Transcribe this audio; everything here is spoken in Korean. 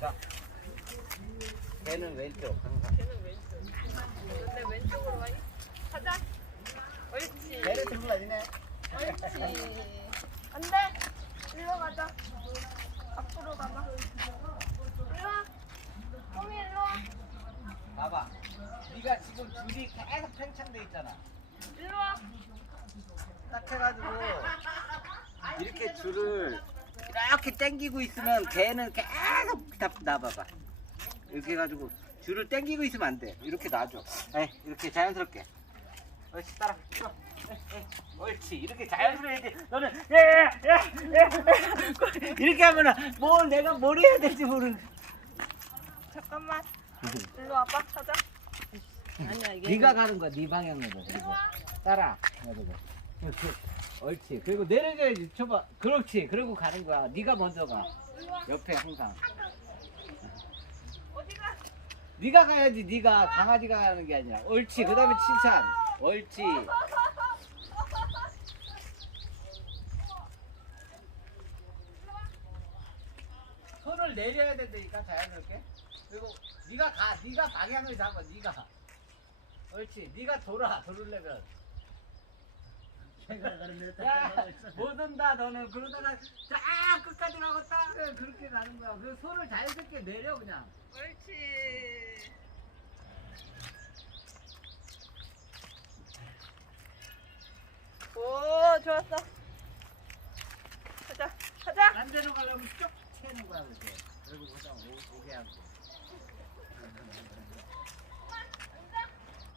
자. 걔는 왼쪽 항상. 걔는 왼쪽. 근데 왼쪽으로 가. 가자. 옳지. 걔를 들고 다니네. 옳지. 안 돼. 일로 가자. 앞으로 가봐. 일로 와. 똥이 일로 와. 봐봐. 네가 지금 줄이 계속 팽창돼 있잖아. 일로 와. 딱 해가지고 이렇게 줄을 이렇게 당기고 있으면 걔는 계속 다 놔봐봐. 이렇게 해가지고 줄을 당기고 있으면 안 돼. 이렇게 놔줘. 에 이렇게 자연스럽게. 옳지 따라. 들어. 에, 에. 옳지 이렇게 자연스럽게 해야지. 너는 예예예 이렇게 하면은 뭘 내가 뭘 해야 될지 모르는. 잠깐만. 일로 와봐. 가자. 아니야 이게. 네가 가는 거야. 네 방향으로. 따라. 이렇게. 옳지. 그리고 내려줘야지. 줘봐. 그렇지. 그리고 가는 거야. 네가 먼저 가. 옆에 항상. 네가 가야지. 네가 강아지가 가는 게 아니라. 옳지. 그다음에 칭찬. 옳지. 손을 내려야 된다니까 자연스럽게. 그리고 네가 가. 네가 방향을 잡아. 네가. 옳지. 네가 돌아. 돌으려면. 야, 못 온다 너는 그러다가 쫙 끝까지 가고 딱 그렇게 가는 거야. 그 손을 자연스럽게 내려 그냥. 옳지. 오 좋았어. 가자. 가자. 반대로 가려면 쭉 채는 거야 그렇게. 그리고 그다음 오- 오게 하고.